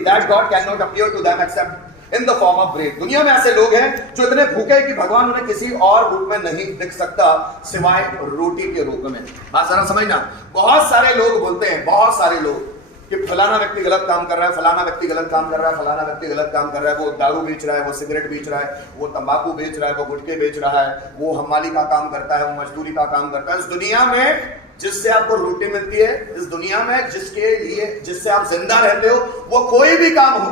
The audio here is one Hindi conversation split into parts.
That God cannot appear to them except in the form of bread. दुनिया में ऐसे लोग हैं जो इतने भूखे हैं कि भगवान उन्हें किसी और रूप में नहीं दिख सकता सिवाय रोटी के रूप में। बात जरा समझना। बहुत सारे लोग बोलते हैं, बहुत सारे लोग कि फलाना व्यक्ति गलत काम कर रहा है, फलाना व्यक्ति गलत काम कर रहा है, फलाना व्यक्ति गलत काम कर रहा है, वो दारू बेच रहा है, वो सिगरेट बेच रहा है, वो तंबाकू बेच रहा है, वो गुटखे बेच रहा है, वो हमाली का काम करता है, वो मजदूरी का काम करता है। इस दुनिया में जिससे आपको रोटी मिलती है, इस दुनिया में जिसके लिए जिससे आप जिंदा रहते हो, वो कोई भी काम हो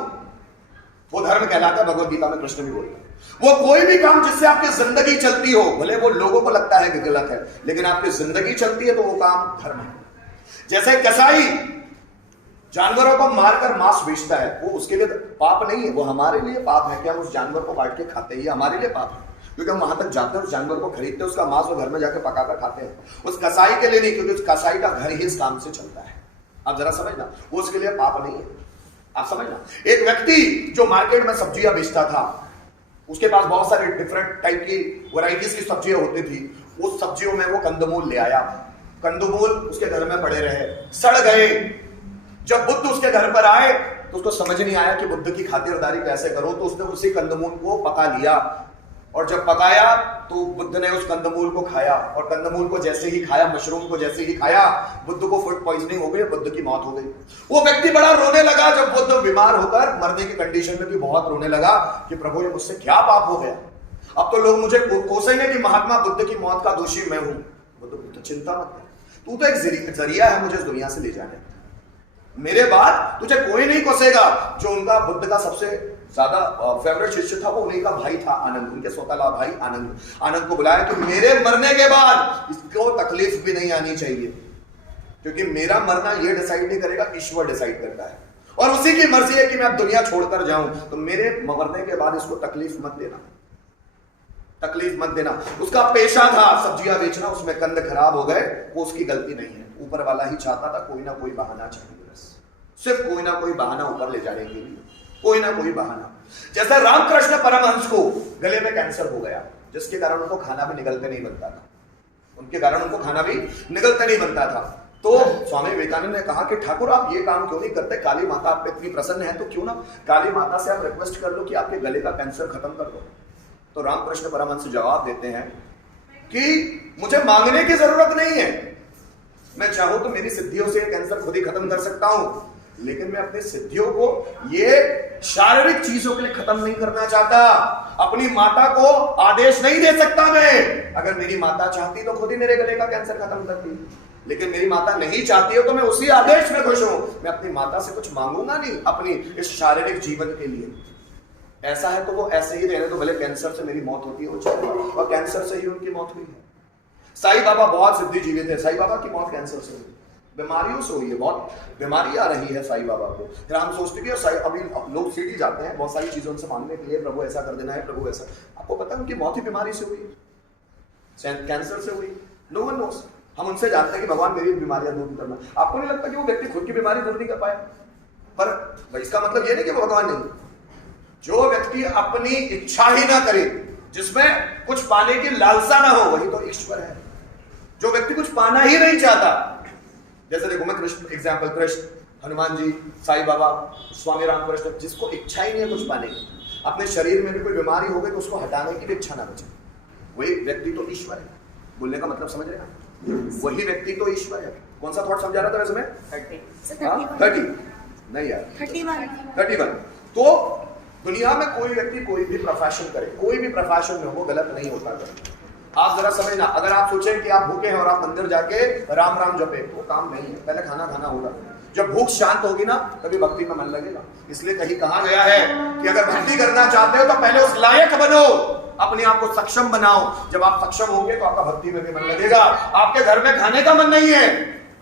वो धर्म कहलाता है। भगवद गीता में कृष्ण भी बोलता है वो कोई भी काम जिससे आपकी जिंदगी चलती हो, भले वो लोगों को लगता है कि गलत है, लेकिन आपकी जिंदगी चलती है तो वो काम धर्म है। जैसे कसाई जानवरों को मारकर मांस बेचता है, वो उसके लिए पाप नहीं है, वो हमारे लिए पाप है कि हम उस जानवर को काट के खाते हैं, हमारे लिए पाप है क्योंकि हम वहां तक जाते हैं, उस जानवर को खरीदते हैं, उसका मांस वो घर में जाकर पकाकर खाते हैं। उस कसाई के लिए नहीं, क्योंकि उस कसाई का घर ही इस काम से चलता है। आप जरा समझना, वो उसके लिए पाप नहीं है। आप समझना, एक व्यक्ति जो मार्केट में सब्जियां बेचता था, उसके पास बहुत सारे डिफरेंट टाइप की वैरायटीज की सब्जियां होती थी, उस सब्जियों में वो कंदमूल ले आया, कंदमूल उसके घर में पड़े रहे, सड़ गए। जब बुद्ध उसके घर पर आए तो उसको समझ नहीं आया कि बुद्ध की खातिरदारी कैसे करो, तो उसने उसी कंदमूल को पका लिया, और जब पकाया तो बुद्ध ने उस कंदमूल को खाया, और कंदमूल को जैसे ही खाया, मशरूम को जैसे ही खाया, बुद्ध को फूड पॉइजनिंग हो गई, बुद्ध की मौत हो गई। वो व्यक्ति बड़ा रोने लगा जब बुद्ध बीमार होकर मरने की कंडीशन में भी बहुत रोने लगा कि प्रभु ये मुझसे क्या पाप हो गया, अब तो लोग मुझे कोसेंगे कि महात्मा बुद्ध की मौत का दोषी मैं हूं। बुद्ध चिंता मत कर, तू तो एक जरिया है मुझे इस दुनिया से ले जाने का, मेरे बाद तुझे कोई नहीं कोसेगा। जो उनका बुद्ध का सबसे ज्यादा फेवरेट शिष्य था वो उन्हीं का भाई था आनंद, उनके स्वतःला भाई आनंद। आनंद को बुलाया कि मेरे मरने के बाद इसको तकलीफ भी नहीं आनी चाहिए, क्योंकि मेरा मरना ये डिसाइड नहीं करेगा, ईश्वर डिसाइड करता है, और उसी की मर्जी है कि मैं अब दुनिया छोड़कर जाऊं, तो मेरे मरने के बाद इसको तकलीफ मत देना, तकलीफ मत देना। उसका पेशा था सब्जियां बेचना, उसमें कंद खराब हो गए, वो उसकी गलती नहीं है, ऊपर वाला ही चाहता था कोई ना कोई बहाना चाहिए, बस सिर्फ कोई ना कोई बहाना ऊपर ले जाने के लिए, कोई ना कोई बहाना। जैसे रामकृष्ण परमहंस को गले में कैंसर हो गया, जिसके कारण उनको खाना भी निगलते नहीं बनता था, उनके कारण उनको खाना भी निगलते नहीं बनता था। तो स्वामी विवेकानंद ने कहा कि ठाकुर आप ये काम क्यों नहीं करते, काली माता आप पे इतनी प्रसन्न है तो क्यों ना काली माता से आप रिक्वेस्ट कर लो कि आपके गले का कैंसर खत्म कर दो। तो रामकृष्ण परमहंस जवाब देते हैं कि मुझे मांगने की जरूरत नहीं है, मैं चाहूं तो मेरी सिद्धियों से कैंसर खुद ही खत्म कर सकता हूं, लेकिन मैं अपनी सिद्धियों को ये शारीरिक चीजों के लिए खत्म नहीं करना चाहता। अपनी माता को आदेश नहीं दे सकता मैं, अगर मेरी माता चाहती तो खुद ही मेरे गले का कैंसर खत्म करती, लेकिन मेरी माता नहीं चाहती है तो मैं उसी आदेश में खुश हूं। मैं अपनी माता से कुछ मांगूंगा नहीं अपनी इस शारीरिक जीवन के लिए। ऐसा है तो वो ऐसे ही रहने, तो भले कैंसर से मेरी मौत होती है वो चलेगा, और कैंसर से ही उनकी मौत हुई है। साईं बाबा बहुत सिद्धि जीवी थे, साईं बाबा की मौत कैंसर से हुई, बीमारियों से हुई है, बहुत बीमारी आ रही है साईं बाबा को। फिर हम सोचते कि अभी लोग सीढ़ी जाते हैं बहुत सारी चीजों से मांगने के लिए, प्रभु ऐसा कर देना है, प्रभु ऐसा। आपको पता है उनकी मौत ही बीमारी से हुई, कैंसर से हुई। नो वन नोस, हम उनसे जानते हैं कि भगवान मेरी बीमारियां दूर करना। आपको नहीं लगता कि वो व्यक्ति खुद की बीमारी दूर नहीं कर पाया? पर इसका मतलब ये नहीं कि वो भगवान नहीं। जो व्यक्ति अपनी इच्छा ही ना करे, जिसमें कुछ पाने की लालसा ना हो, वही तो ईश्वर है। जो व्यक्ति कुछ पाना ही नहीं चाहता, जैसे देखो मैं कृष्ण एग्जाम्पल, कृष्ण, हनुमान जी, साईं बाबा, स्वामी रामकृष्ण, जिसको इच्छा ही नहीं है कुछ पाने की, अपने शरीर में भी कोई बीमारी हो गई तो उसको हटाने की भी इच्छा ना बचे, वही व्यक्ति तो ईश्वर है। बोलने का मतलब समझ रहे ना, वही व्यक्ति तो ईश्वर है। कौन सा थॉट समझा रहा था वैसे मैं? 30 नहीं यार 31। तो दुनिया में कोई व्यक्ति कोई भी प्रोफेशन करे, कोई भी प्रोफेशन में हो, गलत नहीं होता। आप जरा समझना, अगर आप सोचें कि आप भूखे हैं और आप मंदिर जाके राम राम जपे, वो काम नहीं है। पहले खाना खाना होगा, जब भूख शांत होगी ना तभी भक्ति में मन लगेगा। इसलिए कहीं कहा गया है कि अगर भक्ति करना चाहते हो तो पहले उस लायक बनो, अपने आप को सक्षम बनाओ। जब आप सक्षम होंगे तो आपका भक्ति में भी मन लगेगा। आपके घर में खाने का मन नहीं है,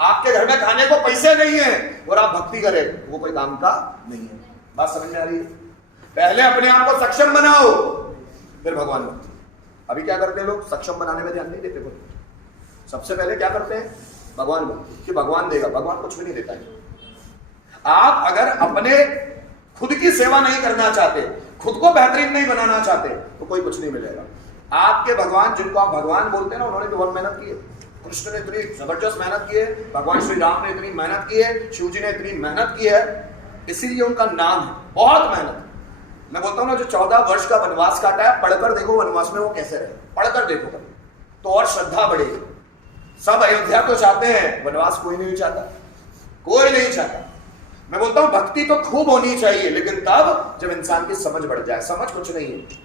आपके घर में खाने को पैसे नहीं है, और आप भक्ति करें, वो कोई काम का नहीं है। बात समझ में आ रही है? पहले अपने आप को सक्षम बनाओ, फिर भगवान भक्ति। अभी क्या करते हैं लोग? सक्षम बनाने में ध्यान नहीं देते, कोई सबसे पहले क्या करते हैं? भगवान भक्ति, कि भगवान देगा। भगवान कुछ भी नहीं देता है। आप अगर अपने खुद की सेवा नहीं करना चाहते, खुद को बेहतरीन नहीं बनाना चाहते, तो कोई कुछ नहीं मिलेगा। आपके भगवान, जिनको आप भगवान बोलते हैं ना, उन्होंने तो बहुत मेहनत की है। कृष्ण ने इतनी जबरदस्त मेहनत की है, भगवान श्री राम ने इतनी मेहनत की है, शिव जी ने इतनी मेहनत की है, इसीलिए उनका नाम है। बहुत मेहनत। मैं बोलता हूं ना, जो 14 वर्ष का वनवास काटा है, पढ़कर देखो वनवास में वो कैसे रहे, पढ़कर देखो कभी, तो और श्रद्धा बढ़ेगी। सब अयोध्या को चाहते हैं, वनवास कोई नहीं चाहता, कोई नहीं चाहता। मैं बोलता हूं भक्ति तो खूब होनी चाहिए, लेकिन तब जब इंसान की समझ बढ़ जाए। समझ कुछ नहीं है,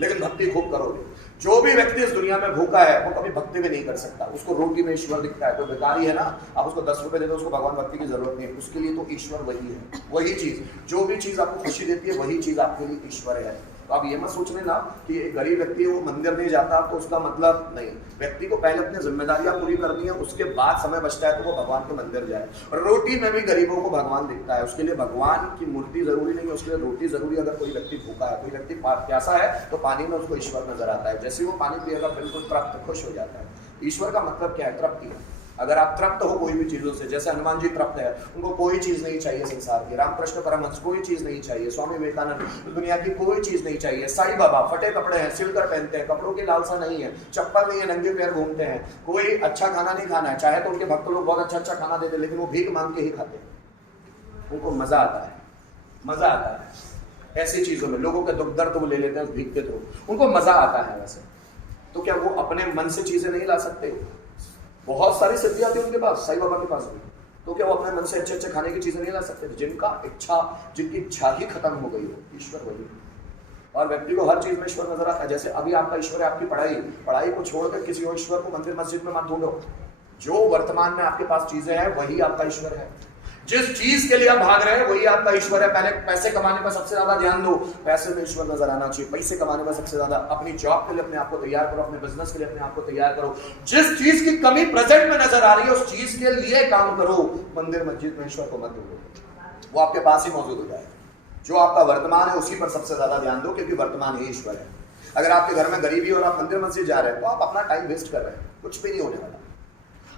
लेकिन भक्ति खूब करोगे। जो भी व्यक्ति इस दुनिया में भूखा है, वो कभी भक्ति भी नहीं कर सकता। उसको रोटी में ईश्वर दिखता है। तो भिखारी है ना, आप उसको 10 रुपए दे दो, उसको भगवान भक्ति की जरूरत नहीं है। उसके लिए तो ईश्वर वही है, वही चीज। जो भी चीज आपको खुशी देती है, वही चीज आपके लिए ईश्वर है। तो आप ये मत सोच लेना कि एक गरीब व्यक्ति है वो मंदिर नहीं जाता तो उसका मतलब नहीं। व्यक्ति को पहले अपनी जिम्मेदारियां पूरी करनी है, उसके बाद समय बचता है तो वो भगवान के मंदिर जाए। और रोटी में भी गरीबों को भगवान दिखता है। उसके लिए भगवान की मूर्ति जरूरी नहीं है, उसके लिए रोटी जरूरी है। अगर कोई व्यक्ति भूखा है, कोई व्यक्ति प्यासा है, तो पानी में उसको ईश्वर नजर आता है। जैसे वो पानी पिएगा बिल्कुल तृप्त, खुश हो जाता है। ईश्वर का मतलब क्या है? तृप्ति है। अगर आप तृप्त हो कोई भी चीजों से, जैसे हनुमान जी तृप्त है, उनको कोई चीज नहीं चाहिए संसार की। रामकृष्ण परमहंस कोई चीज नहीं चाहिए। स्वामी विवेकानंद दुनिया की कोई चीज नहीं चाहिए। साईं बाबा फटे कपड़े हैं, सिलकर पहनते हैं, कपड़ों की लालसा नहीं है, चप्पल नहीं है, नंगे पैर घूमते हैं। कोई अच्छा खाना नहीं खाना है, चाहे तो उनके भक्त लोग बहुत अच्छा अच्छा खाना देते, लेकिन वो भीख मांग के ही खाते हैं। उनको मजा आता है, मजा आता है ऐसी चीजों में। लोगों के दुख दर्द वो ले लेते हैं उस भीख के थ्रू, उनको मजा आता है। वैसे तो क्या वो अपने मन से चीजें नहीं ला सकते? बहुत सारी सिद्धियां थी उनके पास, साईं बाबा के पास भी। तो क्या वो अपने मन से अच्छे अच्छे खाने की चीजें नहीं ला सकते? जिनकी इच्छा ही खत्म हो गई हो, ईश्वर वही। और व्यक्ति को हर चीज में ईश्वर नजर आता है। जैसे अभी आपका ईश्वर है आपकी पढ़ाई को छोड़कर किसी और ईश्वर को मंदिर मस्जिद में मत ढूंढो। जो वर्तमान में आपके पास चीजें हैं वही आपका ईश्वर है। जिस चीज के लिए आप भाग रहे हैं वही आपका ईश्वर है। पहले पैसे कमाने पर सबसे ज्यादा ध्यान दो, पैसे में ईश्वर नजर आना चाहिए। पैसे कमाने पर सबसे ज्यादा अपनी जॉब के लिए अपने आप को तैयार करो, अपने बिजनेस के लिए अपने आप को तैयार करो। जिस चीज की कमी प्रेजेंट में नजर आ रही है उस चीज के लिए काम करो। मंदिर मस्जिद में ईश्वर को मत ढूंढो, वो आपके पास ही मौजूद हो जाए। जो आपका वर्तमान है उसी पर सबसे ज्यादा ध्यान दो, क्योंकि वर्तमान ही ईश्वर है। अगर आपके घर में गरीबी और आप मंदिर मस्जिद जा रहे हैं तो आप अपना टाइम वेस्ट कर रहे हैं, कुछ भी नहीं होने वाला।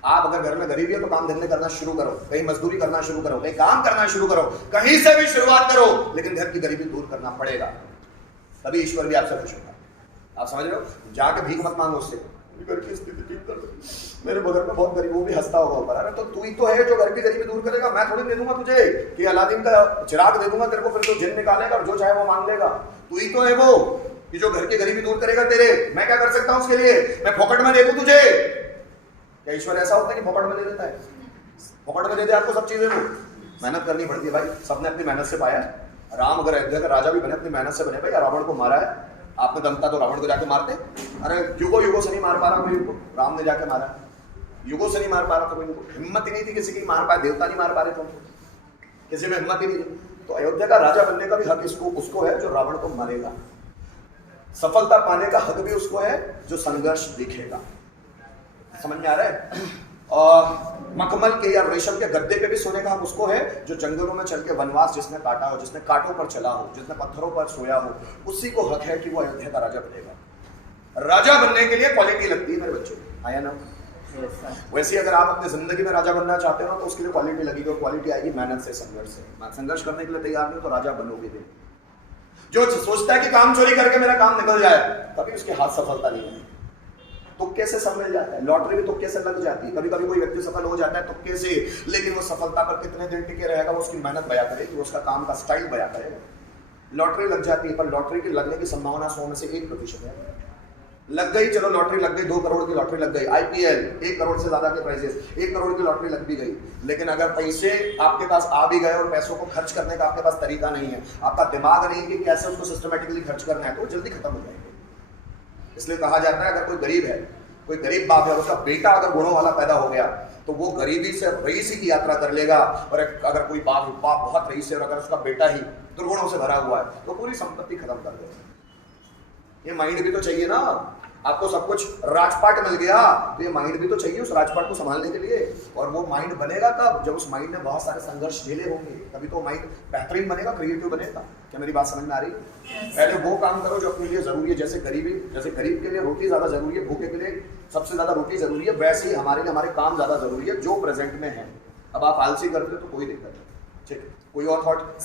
आप अगर घर में गरीबी है तो काम धंधे करना शुरू करो, कहीं मजदूरी करना शुरू करो, कहीं काम करना शुरू करो, कहीं से भी शुरुआत करो, लेकिन घर की गरीबी दूर करना पड़ेगा, तभी ईश्वर भी आपसे खुश होगा। आप समझ रहे हो? जाके भीख मत मांगो उससे, घर की स्थिति ठीक कर दो, मेरे बगल में बहुत गरीब, वो भी हंसता होगा ऊपर। अरे तो तू ही तो है जो घर की गरीबी दूर करेगा। मैं थोड़ी दे दूंगा तुझे कि अलादीन का चिराग दे दूंगा तेरे को, फिर तो जिन निकालेगा और जो चाहे वो मांग लेगा। तू ही तो है वो कि जो घर की गरीबी दूर करेगा तेरे। मैं क्या कर सकता हूं उसके लिए? मैं फोकट में दे दूं तुझे? क्या ईश्वर ऐसा होता है कि फोकट में दे देता है? फोकट में दे दे आपको सब चीजें? वो मेहनत करनी पड़ती है भाई, सबने अपनी मेहनत से पाया है। राम अगर अयोध्या का राजा भी बने अपनी मेहनत से बने। भाई रावण को मारा है, आपने दम था तो रावण को जाके मारते? अरे युगों से नहीं मार पा रहा कोई उनको, राम ने जाके मारा। युगों से नहीं मार पा रहा था कोई उनको, हिम्मत ही नहीं थी किसी की मार पाए, देवता नहीं मार पा रहे थे उनको, किसी में हिम्मत ही नहीं थी। तो अयोध्या का राजा बनने का भी हक उसको है जो रावण को मारेगा। सफलता पाने का हक भी उसको है जो संघर्ष दिखेगा। समझ में आ रहा है? और मखमल के या रेशम के गद्दे पे भी सोने का हक उसको है जो जंगलों में चल के वनवास जिसने काटा हो, जिसने कांटों पर चला हो, जिसने पत्थरों पर सोया हो, उसी को हक है कि वो अयोध्या का राजा बनेगा। राजा बनने के लिए क्वालिटी लगती है मेरे बच्चों, आया ना? वैसे अगर आप अपनी जिंदगी में राजा बनना चाहते हो तो उसके लिए क्वालिटी लगेगी, और क्वालिटी आएगी मेहनत से, संघर्ष से। संघर्ष करने के लिए तैयार नहीं तो राजा बनोगे नहीं। जो सोचता है कि काम चोरी करके मेरा काम निकल जाए, कभी उसके हाथ सफलता नहीं है। तुक्के से सब मिल जाता है, लॉटरी भी तुक्के से लग जाती है। कभी कभी कोई व्यक्ति सफल हो जाता है तुक्के से, लेकिन वो सफलता पर कितने दिन टिके रहेगा वो उसकी मेहनत बया करेगी, उसका काम का स्टाइल बया करेगा। लॉटरी लग जाती है, पर लॉटरी की लगने की संभावना 100 में से 1% है। लग गई, चलो लॉटरी लग गई, 2 करोड़ की लॉटरी लग गई, IPL 1 करोड़ से ज्यादा के प्राइजेस, 1 करोड़ की लॉटरी लग भी गई। लेकिन अगर पैसे आपके पास आ भी गए और पैसों को खर्च करने का आपके पास तरीका नहीं है, आपका दिमाग नहीं कि कैसे उसको सिस्टमेटिकली खर्च करना है, तो जल्दी खत्म हो जाएंगे। इसलिए कहा जाता है अगर कोई गरीब है, कोई गरीब बाप है, उसका बेटा अगर गुणों वाला पैदा हो गया तो वो गरीबी से रईसी की यात्रा कर लेगा। और अगर कोई बाप बहुत रईस है और अगर उसका बेटा ही दुर्गुणों से भरा हुआ है तो पूरी संपत्ति खत्म कर देगा। ये माइंड भी तो चाहिए ना, आपको सब कुछ राजपाट मिल गया तो ये माइंड भी तो चाहिए उस राजपाट को संभालने के लिए। और वो माइंड बनेगा तब जब उस माइंड ने बहुत सारे संघर्ष झेले होंगे, तभी तो माइंड बेहतरीन बनेगा, क्रिएटिव बनेगा। क्या मेरी बात समझ में आ रही है? पहले वो काम करो जो अपने लिए जरूरी है। जैसे गरीब के लिए रोटी ज्यादा जरूरी है, भूखे के लिए सबसे ज्यादा रोटी जरूरी है, वैसे ही हमारे लिए हमारे काम ज्यादा जरूरी है जो प्रेजेंट में है। अब आप आलसी करते हो तो कोई दिक्कत नहीं। ठीक है, कोई और थॉट?